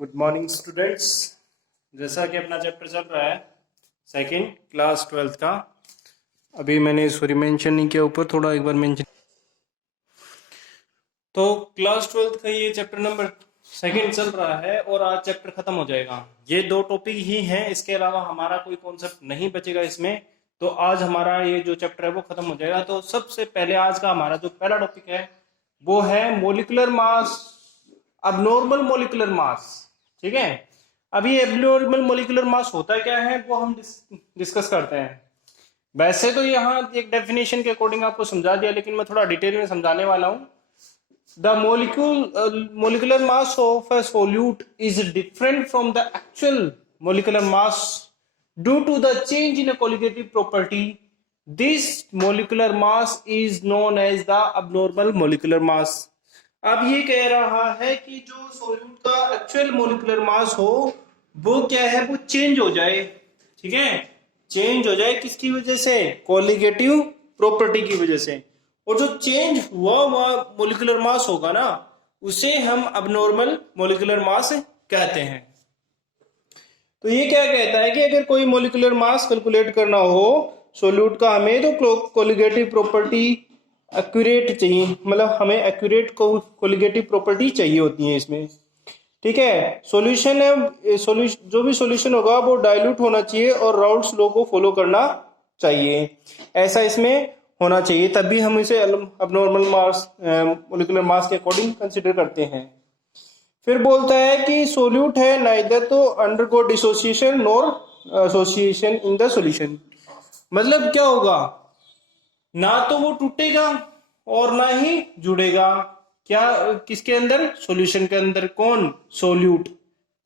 Good morning students. जैसा कि अपना चैप्टर चल रहा है सेकंड क्लास 12th का। अभी मैंने सॉरी मेंशन नहीं किया, ऊपर थोड़ा एक बार मेंशन। तो क्लास 12th का ये चैप्टर नंबर सेकंड चल रहा है और आज चैप्टर खत्म हो जाएगा। ये दो टॉपिक ही हैं, इसके अलावा हमारा कोई कॉन्सेप्ट नहीं बचेगा इसमें। तो आज हमारा ये जो चैप्टर है वो खत्म हो जाएगा। तो सबसे पहले आज का हमारा जो पहला टॉपिक है वो है मोलिकुलर मास, अबनॉर्मल मोलिकुलर मास। ठीक है, अभी एब्नॉर्मल मोलिकुलर मास होता क्या है वो हम डिस्कस करते हैं। वैसे तो यहाँ एक डेफिनेशन के अकॉर्डिंग आपको समझा दिया, लेकिन मैं थोड़ा डिटेल में समझाने वाला हूँ। The molecular mass of a solute is different from the actual molecular mass due to the change in a colligative property. This molecular mass is known as the abnormal molecular mass. अब ये कह रहा है कि जो solute का actual molecular मास हो वो क्या है, वो चेंज हो जाए। ठीक है, चेंज हो जाए किसकी वजह से? कोलिगेटिव प्रॉपर्टी की वजह से। और जो चेंज हुआ मोलिकुलर मास होगा ना, उसे हम अबनॉर्मल मोलिकुलर मास कहते हैं। तो ये क्या कहता है कि अगर कोई मोलिकुलर मास कैलकुलेट करना हो सोल्यूट का हमें, तो कोलिगेटिव प्रॉपर्टी एक्यूरेट चाहिए, मतलब हमें एक्यूरेट कोलिगेटिव प्रॉपर्टी चाहिए होती है इसमें। ठीक है, सॉल्यूशन है, जो भी सॉल्यूशन होगा वो डाइल्यूट होना चाहिए और राउल्ट्स लॉ को फॉलो करना चाहिए, ऐसा इसमें होना चाहिए, तभी हम इसे अबनॉर्मल मास मोलिकुलर मास के अकॉर्डिंग कंसीडर करते हैं। फिर बोलता है कि सोल्यूट है नाइदर तो undergo dissociation nor association in the solution. मतलब क्या होगा, ना तो वो टूटेगा और ना ही जुड़ेगा। क्या किसके अंदर? सॉल्यूशन के अंदर। कौन? सोल्यूट।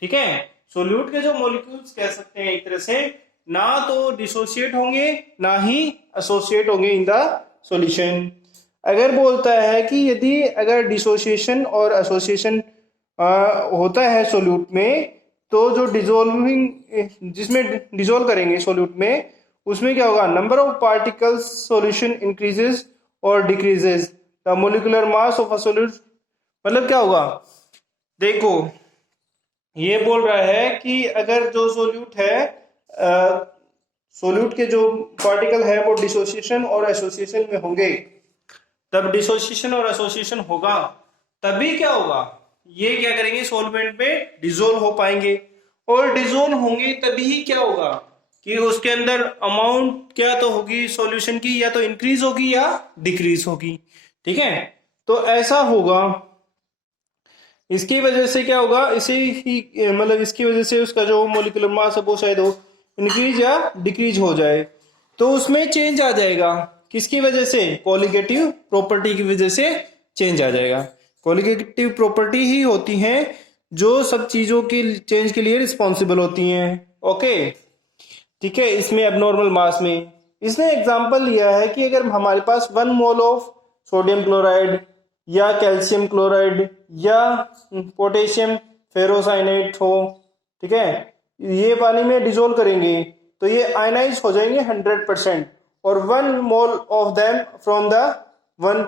ठीक है, सोल्यूट के जो मॉलिक्यूल्स कह सकते हैं एक तरह से, ना तो डिसोसिएट होंगे ना ही एसोसिएट होंगे इन द सॉल्यूशन। अगर बोलता है कि यदि अगर डिसोसिएशन और एसोसिएशन होता है सोल्यूट में, तो जो डिजोल्विंग जिसमें डिजोल्व करेंगे सोल्यूट में, उसमें क्या होगा? Number of particles solution increases और decreases the molecular mass of a solute. मतलब क्या होगा? देखो, ये बोल रहा है कि अगर जो सोल्यूट है, सोल्यूट के जो पार्टिकल है वो डिसोसिएशन और एसोसिएशन में होंगे, तब डिसोसिएशन और एसोसिएशन होगा, तभी क्या होगा, ये क्या करेंगे, सॉल्वेंट में डिसोल्व हो पाएंगे। और डिसोल्व होंगे तभी क्या होगा कि उसके अंदर अमाउंट क्या तो होगी सॉल्यूशन की, या तो इंक्रीज होगी या डिक्रीज होगी। ठीक है, तो ऐसा होगा। इसकी वजह से क्या होगा, इसे ही मतलब इसकी वजह से उसका जो मोलिकुलर मास है वो शायद हो इंक्रीज या डिक्रीज हो जाए, तो उसमें चेंज आ जाएगा। किसकी वजह से? कोलिगेटिव प्रॉपर्टी की वजह से चेंज आ जाएगा। कोलिगेटिव प्रॉपर्टी ही होती हैं जो सब चीजों की चेंज के लिए रिस्पॉन्सिबल होती हैं। ओके, ठीक है। इसमें एबनॉर्मल मास में इसने एग्जांपल लिया है कि अगर हमारे पास 1 मोल ऑफ सोडियम क्लोराइड या कैल्शियम क्लोराइड या पोटेशियम फेरोसाइनेट हो, ठीक है, ये पानी में डिजोल्व करेंगे तो ये आयनाइज हो जाएंगे 100%। और 1 mole of them from the one,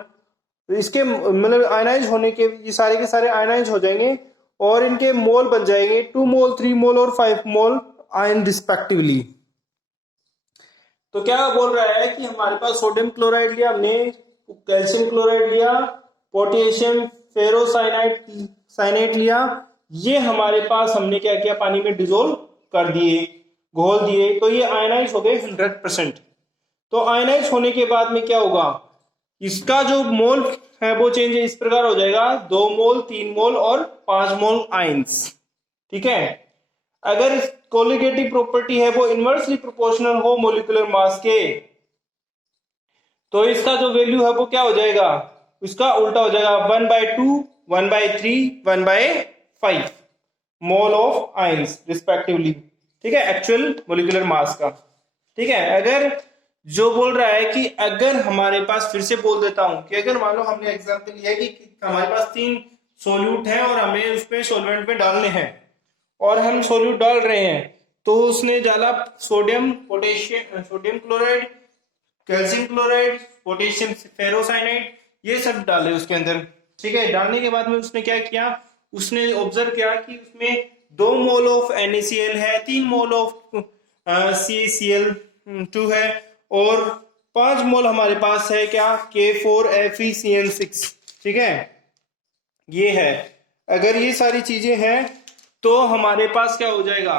इसके मतलब आयनाइज होने के ये सारे के सारे आयनाइज हो जाएंगे और इनके मोल बन जाएंगे 2 मोल 3 मोल और 5 मोल आयन रिस्पेक्टिवली। तो क्या बोल रहा है कि हमारे पास सोडियम क्लोराइड लिया हमने, कैल्शियम क्लोराइड लिया, पोटेशियम फेरोसाइनेट लिया, ये हमारे पास हमने क्या किया, पानी में डिजोल्व कर दिए, घोल दिए, तो ये आयनाइज हो गए 100%। तो आयनाइज होने के बाद में क्या होगा, इसका जो मोल है वो चेंज इस प्रकार हो जाएगा, 2 मोल 3 मोल और 5 मोल आयंस। ठीक है, अगर कोलिगेटिव प्रॉपर्टी है वो इनवर्सली प्रोपोर्शनल हो मोलिकुलर मास के, तो इसका जो वैल्यू है वो क्या हो जाएगा, इसका उल्टा हो जाएगा, 1/2 1/3 1/5 मोल ऑफ आयंस रिस्पेक्टिवली। ठीक है, एक्चुअल मोलिकुलर मास का। ठीक है, अगर जो बोल रहा है कि अगर हमारे पास, फिर से बोल देता हूं कि अगर मान लो हमने एग्जांपल लिया है कि हमारे पास 3 सोल्यूट हैं और हमें उसमें सॉल्वेंट में डालने हैं और हम सोल्यूट डाल रहे हैं, तो उसने डाला sodium potassium, sodium chloride, calcium chloride, potassium ferrocyanide, ये सब डाले उसके अंदर। ठीक है, डालने के बाद में उसने क्या किया, उसने ऑब्जर्व किया कि उसमें 2 मोल ऑफ NaCl है, 3 मोल ऑफ CaCl2 है और 5 मोल हमारे पास है क्या, K4FeCN6। ठीक है, ये है। अगर ये सारी चीजें हैं तो हमारे पास क्या हो जाएगा,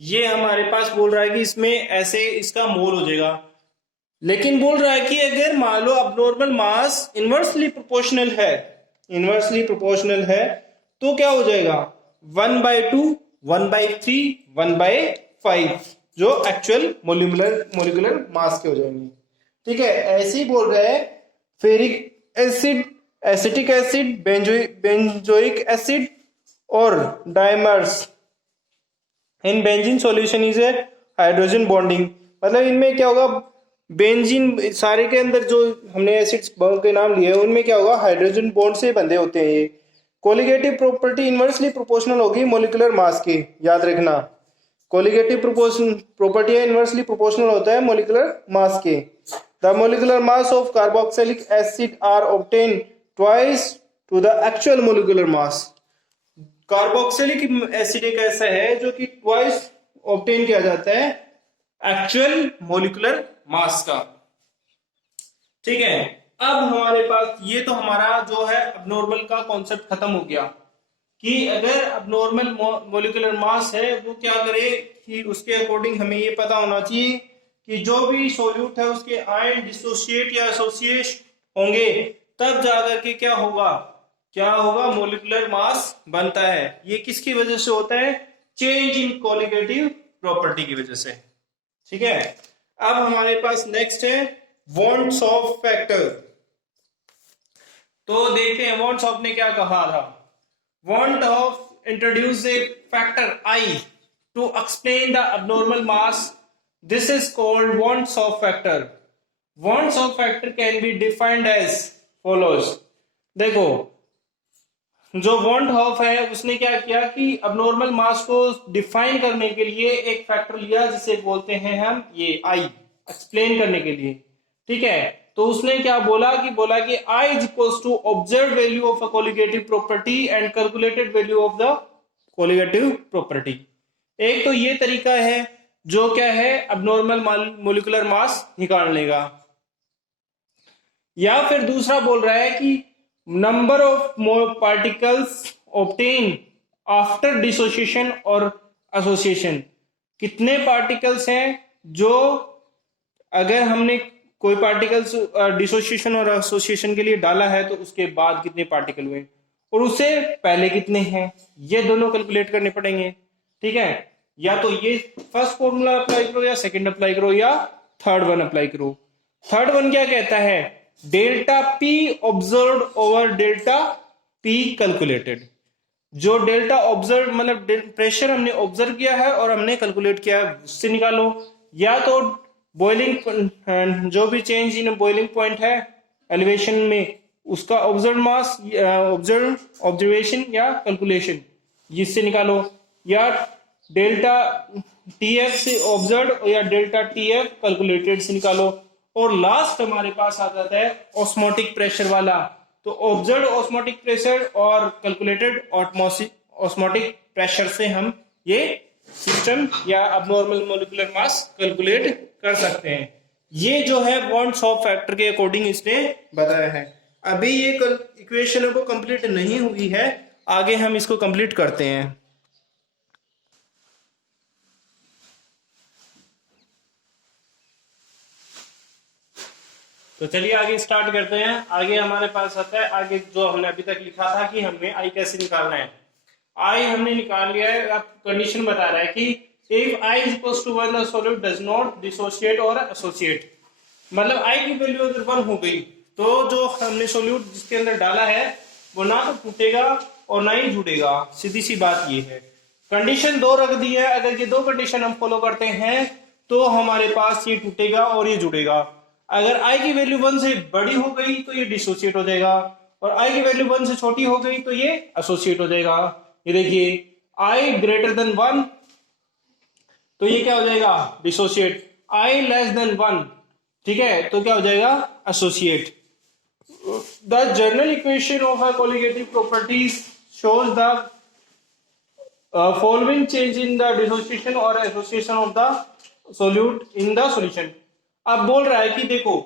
ये हमारे पास बोल रहा है कि इसमें ऐसे इसका मोल हो जाएगा। लेकिन बोल रहा है कि अगर मान लो अबनॉर्मल मास इनवर्सली प्रोपोर्शनल है तो क्या हो जाएगा, 1/2, 1/3, 1/5 जो एक्चुअल मोलिकुलर मास के हो जाएंगे। ठीक है, ऐसे ही बोल रहा है ferric acid, acetic acid, benzoic acid और dimers in benzene solution is a hydrogen bonding. मतलब इनमें क्या होगा, बेंजीन सारे के अंदर जो हमने एसिड्स के नाम लिए उनमें क्या होगा, हाइड्रोजन बॉन्ड से बंधे होते हैं। ये कोलिगेटिव प्रॉपर्टी इनवर्सली प्रोपोर्शनल होगी मोलिकुलर मास की, याद रखना। कोलिगेटिव प्रॉपर्टी इनवर्सली प्रोपोर्शनल होता है मोलिकुलर मास के। The molecular mass of carboxylic acid are obtain twice to the actual molecular mass. Carboxylic acid एक ऐसा है जो कि ट्वाइस ऑब्टेन किया जाता है एक्चुअल मोलिकुलर मास का। ठीक है, अब हमारे पास ये तो हमारा जो है अबनॉर्मल का कॉन्सेप्ट खत्म हो गया कि अगर अबनॉर्मल मोलिकुलर मास है वो क्या करे, कि उसके अकॉर्डिंग हमें ये पता होना चाहिए कि जो भी सॉल्यूट है उसके आयन डिसोसिएट या एसोसिएट होंगे, तब जाकर के क्या होगा मोलिकुलर मास बनता है। ये किसकी वजह से होता है, चेंज इन कोलिगेटिव प्रॉपर्टी की वजह से। ठीक है, अब हमारे पास नेक्स्ट है वॉन-सॉफ फैक्टर। तो देखते हैं वॉन-सॉफ ने क्या कहा था। Van 't Hoff introduce a factor I to explain the abnormal mass. This is called van 't Hoff factor. Van 't Hoff factor can be defined as follows. देखो, जो वॉन-सॉफ है उसने क्या किया कि अबनॉर्मल मास को डिफाइन करने के लिए एक फैक्टर लिया जिसे बोलते हैं हम ये आई, एक्सप्लेन करने के लिए। ठीक है, तो उसने क्या बोला कि I is equal to observe value of a colligative property and calculated value of the colligative property. एक तो ये तरीका है जो क्या है अबनॉर्मल मोलिकुलर मास निकालने का, या फिर दूसरा बोल रहा है कि number of particles obtain after dissociation और एसोसिएशन। कितने पार्टिकल्स हैं जो, अगर हमने कोई पार्टिकल्स डिसोसिएशन और एसोसिएशन के लिए डाला है तो उसके बाद कितने पार्टिकल हुए और उससे पहले कितने हैं, ये दोनों कैलकुलेट करने पड़ेंगे। ठीक है, या तो ये फर्स्ट फॉर्मूला अप्लाई करो या सेकंड अप्लाई करो या थर्ड वन अप्लाई करो। थर्ड वन क्या कहता है, delta P observe over delta P calculated. जो डेल्टा ऑब्जर्व मतलब प्रेशर हमने ऑब्जर्व किया है और हमने कैलकुलेट किया है उससे निकालो, या तो बॉइलिंग जो भी चेंज इन बॉइलिंग पॉइंट है एलिवेशन में उसका ऑब्जर्व मास ऑब्जर्वेशन या कैलकुलेशन इससे निकालो, या डेल्टा टीएफ से ऑब्जर्व या डेल्टा टीएफ कैलकुलेटेड से निकालो। और लास्ट हमारे पास आ जाता है ऑस्मोटिक प्रेशर वाला। तो ऑब्जर्व ऑस्मोटिक प्रेशर और कैलकुलेटेड ऑस्मोटिक प्रेशर से हम ये सिस्टम या अबनॉर्मल मोलिकुलर मास कैलकुलेट कर सकते हैं। ये जो है वॉन-सॉफ फैक्टर के अकॉर्डिंग इसने बताया है। अभी ये इक्वेशन को कंप्लीट नहीं हुई है, आगे हम इसको कंप्लीट करते हैं। तो चलिए आगे स्टार्ट करते हैं। आगे हमारे पास आता है, आगे जो हमने अभी तक लिखा था कि हमें आई कैसे निकालना है। आई हमने निकाल लिया है। अब कंडीशन बता रहा है कि if I is equal to 1 the solute does not dissociate और एसोसिएट। मतलब आई की वैल्यू अगर 1 हो गई तो जो हमने सॉल्यूट जिसके अंदर डाला है वो ना तो टूटेगा और ना ही जुड़ेगा, सीधी सी बात ये है। कंडीशन 2 रख दी है, अगर ये 2 कंडीशन हम फॉलो करते हैं तो हमारे पास ये टूटेगा और ये जुड़ेगा। अगर आई की वैल्यू 1 से बड़ी हो गई तो ये डिसोसिएट हो जाएगा, और आई की वैल्यू 1 से छोटी हो गई तो ये एसोसिएट हो जाएगा। ये देखिए आई ग्रेटर देन 1 तो ये क्या हो जाएगा डिसोसिएट, आई लेस देन 1 ठीक है तो क्या हो जाएगा associate. The general equation of a colligative properties shows the following change in the dissociation or association of the solute in the solution। अब बोल रहा है कि देखो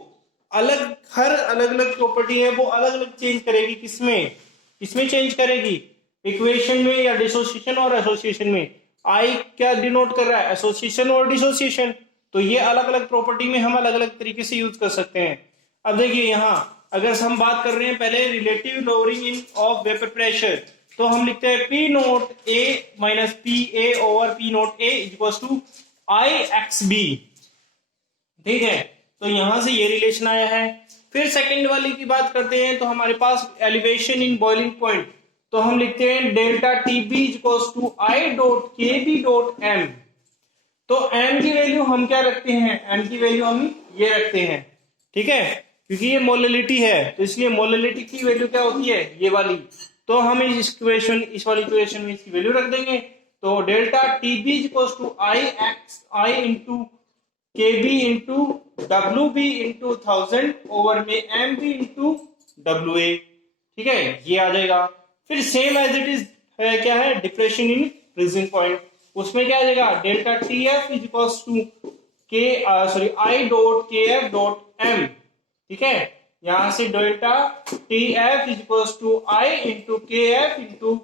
हर अलग अलग प्रॉपर्टी है वो अलग अलग चेंज करेगी, किसमें चेंज करेगी, इक्वेशन में या डिसोसिएशन और एसोसिएशन में। आई क्या डिनोट कर रहा है, एसोसिएशन और डिसोसिएशन। तो ये अलग अलग प्रॉपर्टी में हम अलग अलग तरीके से यूज कर सकते हैं। अब देखिए यहाँ अगर हम बात कर रहे हैं पहले relative lowering in of vapour pressure, तो हम लिखते हैं P naught A minus P A over P naught A equals to I X B. ठीक है, तो यहां से ये रिलेशन आया है। फिर सेकंड वाली की बात करते हैं तो हमारे पास एलिवेशन इन बॉइलिंग पॉइंट, तो हम लिखते हैं delta T B equals to I dot K B dot M. तो एम की वैल्यू हम क्या रखते हैं, एम की वैल्यू हम ये रखते हैं। ठीक है, क्योंकि ये मोललिटी है तो इसलिए मोललिटी की वैल्यू क्या होती है, ये वाली। तो हम इस वाली इक्वेशन में इसकी वैल्यू रख देंगे। तो delta T B equals to I X I into K B into W B into 1000 over में M B into W A. ठीक है, ये आ जाएगा। फिर सेम एज इट इज क्या है, डिप्रेशन इन फ्रीजिंग पॉइंट, उसमें क्या आ जाएगा, delta T F is equals to K I dot K F dot M. ठीक है, यहां से delta T F is equals to I into K F into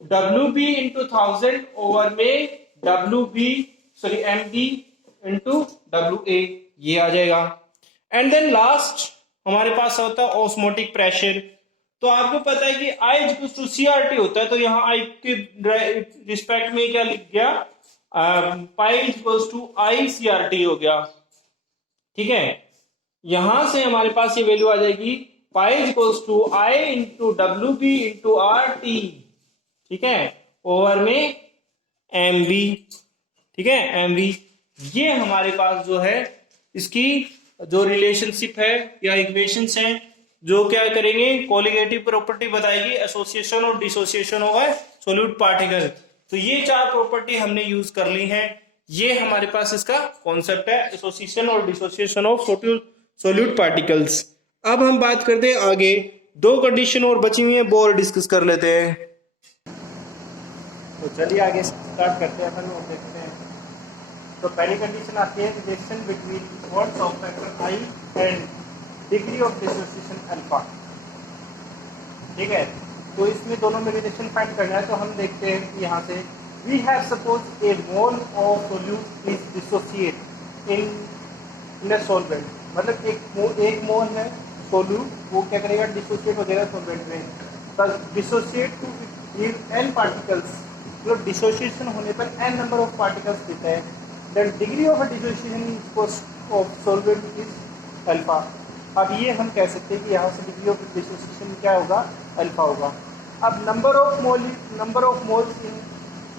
W B into 1000 over में W B M B into W A, ये आ जाएगा। And then last हमारे पास होता है ऑस्मोटिक प्रेशर। तो आपको पता है कि I इक्वल्स टू CRT होता है, तो यहाँ I के रिस्पेक्ट में क्या लिख गया, pi equals to I CRT हो गया। ठीक है, यहां से हमारे पास ये वैल्यू आ जाएगी pi equals to I into W B into R T. ठीक है, ओवर में एम बी। ठीक है, एम बी। ये हमारे पास जो है इसकी जो रिलेशनशिप है या इक्वेशंस हैं जो क्या करेंगे, कोलिगेटिव प्रॉपर्टी बताएगी, एसोसिएशन और डिसोसिएशन ऑफ सोल्यूट पार्टिकल। तो ये चार प्रॉपर्टी हमने यूज कर ली हैं। ये हमारे पास इसका कॉन्सेप्ट है, एसोसिएशन और डिसोसिएशन ऑफ सोल्यूट पार्टिकल्स। अब हम बात करते हैं आगे, दो कंडीशन और बची हुई है वो और डिस्कस कर लेते हैं। तो चलिए आगे स्टार्ट करते हैं अपन और देखते हैं। तो पहली कंडीशन आती है रिलेशन बिटवीन वॉट्स Hoff factor I and degree of dissociation alpha. ठीक है, तो इसमें दोनों में रिलेशन फाइंड करना है। तो हम देखते हैं कि यहाँ से we have suppose a mole of solute is dissociate in a solvent, मतलब एक मोल है सोल्यूट, वो क्या करेगा, डिसोसिएट हो जाएगा सॉल्वेंट में। Dissociate to give n particles, जो डिसोसिएशन होने पर n नंबर ऑफ पार्टिकल्स देता है। Then degree of dissociation of solvent is alpha. अब ये हम कह सकते हैं कि यहाँ से डिग्री ऑफ डिसोसिएशन क्या होगा, अल्फा होगा। अब number of moles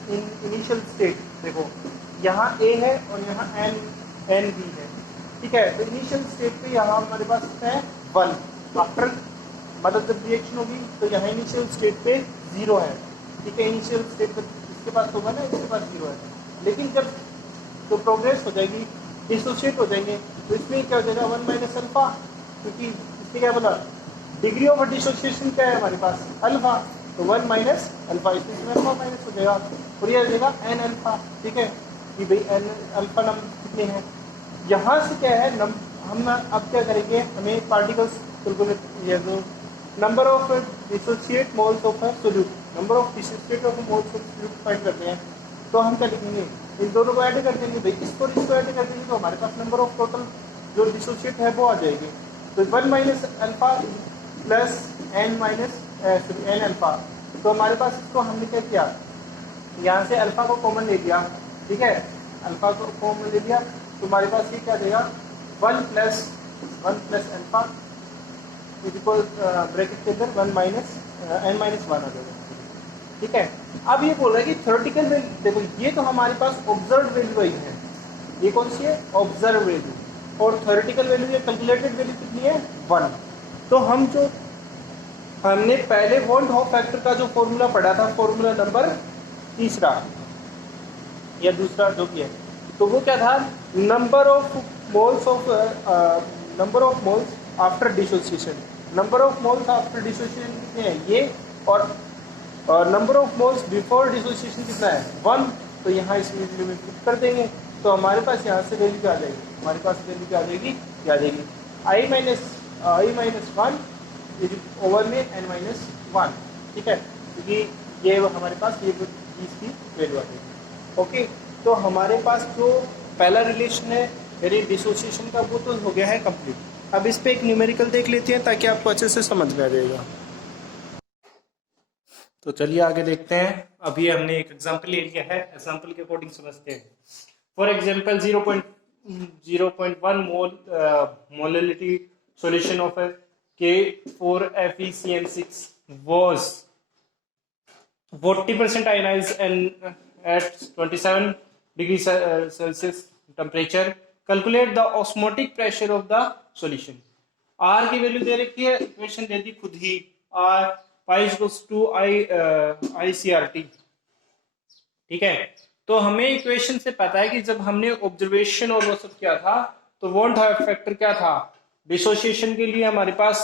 in initial state, देखो यहाँ ए है और यहाँ एन बी है। ठीक है, तो इनिशियल स्टेट पे यहाँ हमारे पास है 1, आफ्टर मतलब जब रिएक्शन होगी तो यहाँ इनिशियल स्टेट पे 0 है। ठीक है, इनिशियल स्टेट पे इसके पास तो 1 है, इसके पास 0 है। लेकिन जब तो प्रोग्रेस हो जाएगी, डिसोसिएट हो जाएंगे, तो इसमें क्या हो जाएगा 1 माइनस अल्फा, क्योंकि इसमें क्या बोला, डिग्री ऑफ डिसोसिएशन क्या है हमारे पास, अल्फा, तो 1 माइनस अल्फा, इसमें अल्फा माइनस हो जाएगा और ये आ जाएगा एन अल्फा। ठीक है, कि भाई एन अल्फा नंबर कितने हैं। यहाँ से क्या है, हम अब क्या करेंगे, हमें particles number of dissociate moles of solute, number of dissociate of moles of solute find करते हैं। तो हम क्या लिखेंगे, इन दोनों को ऐड कर देंगे, भाई इसको ऐड कर देंगे तो हमारे पास नंबर ऑफ टोटल जो डिसोसिएट है वो आ जाएगी। तो 1 minus alpha plus N minus N alpha. तो हमारे पास इसको हमने क्या किया, यहाँ से अल्फा को कॉमन ले लिया। ठीक है, अल्फा को कॉमन ले लिया तो हमारे पास ये क्या देगा, 1 प्लस अल्फा इक्वल ब्रैकेट के अंदर 1 माइनस एन माइनस 1 आ जाएगा। ठीक है, अब ये बोल रहा है कि थ्योरेटिकल वैल्यू, देखो ये तो हमारे पास ऑब्जर्व वैल्यू आई है, ये कौन सी है, ऑब्जर्व वैल्यू, और थ्योरेटिकल वैल्यू या कैलकुलेटेड वैल्यू कितनी है, 1। तो हमने पहले वॉन हॉफ फैक्टर का जो फॉर्मूला पढ़ा था, फॉर्मूला नंबर 3 या दूसरा जो भी है, तो वो क्या था, number of moles after dissociation. Number of moles after dissociation कितने हैं, ये, और और number of moles before dissociation कितना है 1, तो यहाँ इस वैल्यू में पुट कर देंगे तो हमारे पास यहाँ से वैल्यू क्या आ जाएगी, हमारे पास वैल्यू क्या आ जाएगी आई माइनस 1 ओवर में n-1, ठीक है, क्योंकि ये हमारे पास ये चीज़ की वैल्यू आ जाएगी। ओके, तो हमारे पास जो पहला रिलेशन है यानी डिसोसिएशन का वो तो हो गया है कंप्लीट। अब इस पे एक न्यूमेरिकल देख लेते हैं ताकि आपको अच्छे से समझ में आ जाएगा। तो चलिए आगे देखते हैं। अभी हमने एक एग्जांपल ले लिया है, एग्जांपल के अकॉर्डिंग समझते हैं। For example 0.1 molality solution of K4FeCN6 was 40% ionized and at 27 degrees Celsius temperature. Calculate the osmotic pressure of the solution. R की वैल्यू दे रखी है, इक्वेशन दे दी खुद ही, R pi equals to ICRT, ठीक है। तो हमें इक्वेशन से पता है कि जब हमने ऑब्जर्वेशन और वो सब किया था तो वॉन था फैक्टर क्या था, डिसोसिएशन के लिए हमारे पास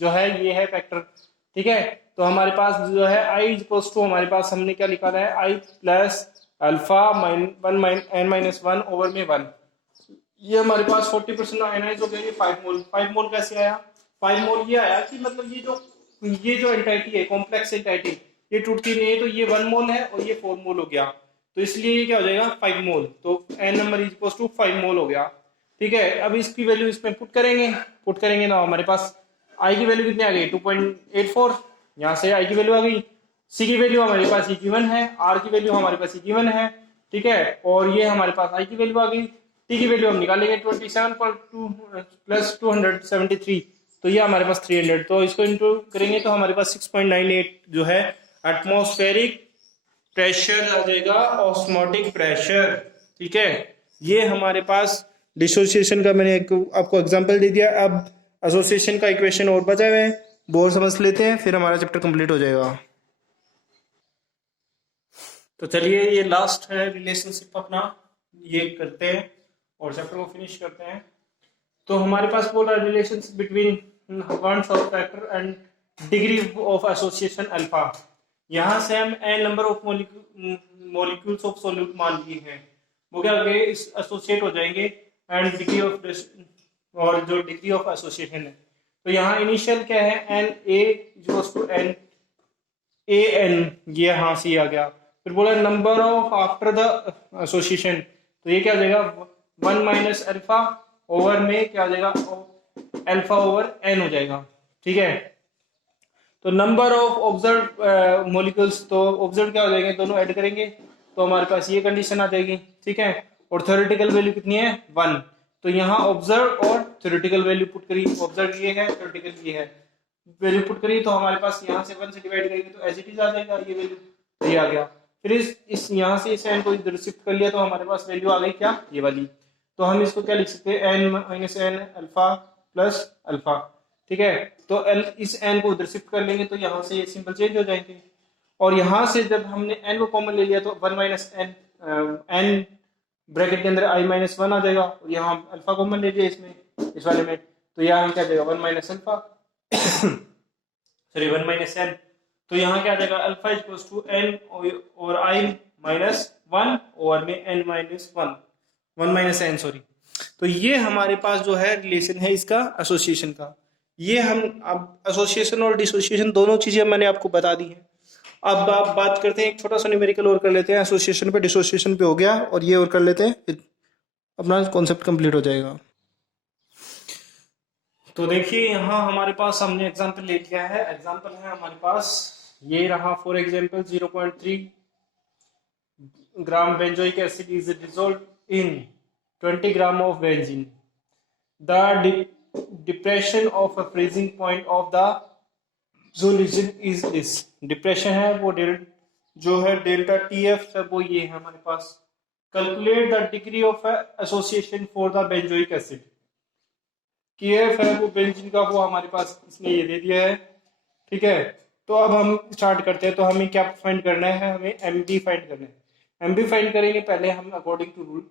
जो है ये है फैक्टर, ठीक है। तो हमारे पास जो है I इक्वल्स टू हमारे पास हमने क्या लिखा है I plus alpha n-1 over में 1, ये हमारे पास 40% आयनाइज हो गया, ये 5 मोल कैसे आया, 5 मोल ये आया कि मतलब ये जो एंटाइटी है कॉम्प्लेक्स एंटाइटी ये टूटती नहीं है, तो ये 1 मोल है और ये 4 मोल हो गया, तो इसलिए ये क्या हो जाएगा 5 मोल, तो n number is equal to 5 mole हो गया, ठीक है। अब इसकी वैल्यू इसमें पुट करेंगे ना हमारे पास I की वैल्यू कितनी आ गई 2.84, यहाँ से I की वैल्यू आ गई, C की वैल्यू हमारे पास ये गिवन है, R की वैल्यू हमारे पास ये गिवन है, ठीक है, और ये हमारे पास I की वैल्यू आ गई, T की वैल्यू हम निकालेंगे 27.2 प्लस 273, तो ये हमारे पास 300, तो इसको इंटू करेंगे तो हमारे पास 6.98 जो है एटमॉस्फेरिक प्रेशर आ जाएगा, ऑस्मोटिक प्रेशर, ठीक है। ये हमारे पास डिसोसिएशन का मैंने आपको एग्जांपल दे दिया। अब एसोसिएशन का इक्वेशन और बचा हुआ है, वो समझ लेते हैं, फिर हमारा चैप्टर कंप्लीट हो जाएगा। तो चलिए ये लास्ट है रिलेशनशिप अपना, ये करते हैं और चैप्टर को फिनिश करते हैं। तो हमारे पास बोल रहा है relationship between one solve factor and degree of association alpha. यहाँ से हम n number of molecules of solute मान लिए हैं, वो क्या हो गए इस एसोसिएट हो जाएंगे एंड डिग्री ऑफ और जो डिग्री ऑफ एसोसिएशन है, तो यहाँ इनिशियल क्या है n a equals to n a n, ये यहाँ से आ गया। फिर बोला number of after the association, तो ये क्या हो जाएगा 1 माइनस अल्फा ओवर में क्या हो जाएगा अल्फा ओवर n हो जाएगा, ठीक है। तो नंबर ऑफ ऑब्जर्व मॉलिक्यूल्स, तो ऑब्जर्व क्या हो जाएंगे दोनों ऐड करेंगे तो हमारे पास ये कंडीशन आ जाएगी, ठीक है। और थ्योरेटिकल वैल्यू कितनी है 1, तो यहाँ ऑब्जर्व और थ्योरेटिकल वैल्यू पुट करी, ऑब्जर्व ये है थ्योरेटिकल ये है, वैल्यू पुट करी तो हमारे पास यहाँ से 1 से डिवाइड करेंगे तो एज इट इज आ जाएगा ये वैल्यू, तो ये आ गया। फिर इस यहाँ से इस n को इधर शिफ्ट कर लिया तो हमारे पास वैल्यू आ गई क्या ये वाली, तो हम इसको क्या लिख सकते हैं n minus n alpha plus alpha, ठीक है। तो इस n को उधर शिफ्ट कर लेंगे तो यहाँ से ये सिंबल चेंज हो जाएंगे, और यहाँ से जब हमने n को कॉमन ले लिया तो 1 माइनस n ब्रैकेट के अंदर i माइनस 1 आ जाएगा, और यहाँ अल्फा कॉमन ले लिया इसमें इस वाले में, तो यहाँ हम क्या जाएगा 1 minus alpha sorry 1 minus n, तो यहाँ क्या आ जाएगा अल्फा इक्वल्स टू n और i माइनस 1 ओवर में n minus 1 minus n sorry. तो ये हमारे पास जो है रिलेशन है इसका एसोसिएशन का। ये हम अब एसोसिएशन और डिसोसिएशन दोनों चीजें मैंने आपको बता दी हैं। अब आप बात करते हैं एक छोटा सा न्यूमेरिकल और कर लेते हैं, एसोसिएशन पे डिसोसिएशन पे हो गया और ये और कर लेते हैं, फिर अपना कॉन्सेप्ट कंप्लीट हो जाएगा। तो देखिए यहाँ हमारे पास हमने एग्जांपल ले लिया है, एग्जांपल है हमारे पास ये रहा। For example 0.3 gram benzoic acid is dissolved in 20 gram of benzene. The depression of a freezing point of the solution is this. Depression है वो जो है डेल्टा TF है वो ये है हमारे पास। Calculate the degree of association for the benzoic acid. KF है वो बेंजीन का, वो हमारे पास इसने ये दे दिया है, ठीक है। तो अब हम स्टार्ट करते हैं। तो हमें क्या फाइंड करना है, हमें MB फाइंड करना है। MB फाइंड करेंगे पहले हम अकॉर्डिंग टू रूल,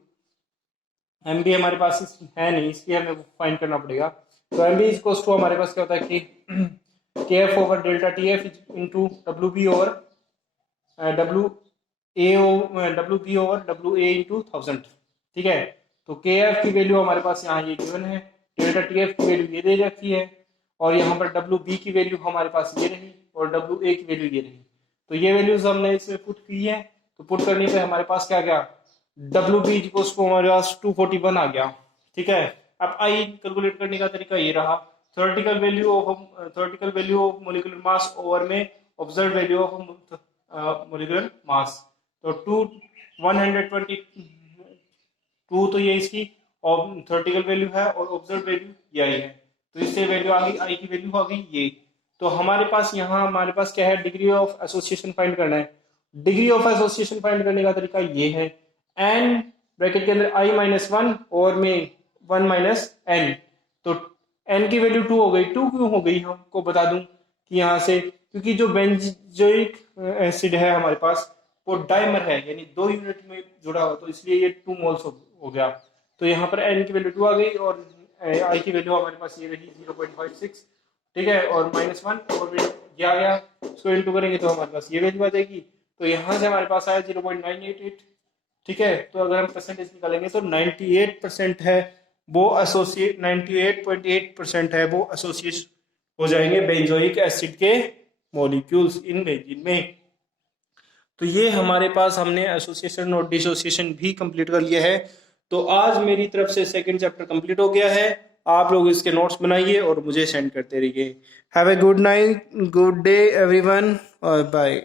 MB हमारे पास है नहीं इसलिए हमें फाइंड करना पड़ेगा। तो MB इक्वल्स टू हमारे पास क्या होता है कि KF over delta TF into WB over WB over WA into 1000, ठीक है। तो KF की वैल्यू हमारे पास यहाँ ये गिवन है, डेल्टा TF की वैल्यू ये दे रखी है, और यहाँ पर WB की वैल्यू हमारे पास ये रही और WA की वैल्यू ये रही। तो ये वैल्यूज हमने इसमें पुट की है, तो पुट करने पे हमारे पास क्या गया, WB इक्वल्स टू हमारे पास 241 आ गया, ठीक है। अब आई कैलकुलेट करने का तरीका ये रहा, theoretical value of molecular mass over में observe value of molecular mass. तो 122 तो ये इसकी थ्योरेटिकल वैल्यू है और ऑब्जर्व वैल्यू यही है, तो इससे वैल्यू आ गई, आई की वैल्यू आ गई ये। तो हमारे पास यहाँ हमारे पास क्या है, डिग्री ऑफ एसोसिएशन फाइंड करना है। डिग्री ऑफ एसोसिएशन फाइंड करने का तरीका ये है, एन ब्रैकेट के अंदर i-1 और में 1 - n, तो n की वैल्यू 2 हो गई। 2 क्यों हो गई हमको बता दूं कि यहाँ से, क्योंकि जो बेंजोइक एसिड है हमारे पास वो डाइमर है, यानी 2 यूनिट में जुड़ा हुआ, तो इसलिए ये 2 मोल्स हो गया। तो यहाँ पर n की वैल्यू 2 आ गई और i की वैल्यू हमारे पास ये रही 0.56, ठीक है, और -1 और ये आ गया, इसको इनटू करेंगे तो हमारे पास ये वैल्यू आ जाएगी। तो यहाँ से हमारे पास आया 0.988, ठीक है। तो अगर हम परसेंटेज निकालेंगे तो 98% है वो एसोसिएट, 98.8% है वो एसोसिएट हो जाएंगे बेंजोइक एसिड के मॉलिक्यूल्स इन बेंजीन में। तो ये हमारे पास हमने एसोसिएशन और डिसोसिएशन भी कंप्लीट कर लिया है। तो आज मेरी तरफ से सेकंड चैप्टर कंप्लीट हो गया है। आप लोग इसके नोट्स बनाइए और मुझे सेंड करते रहिए। Have a good night, good day everyone, और बाय।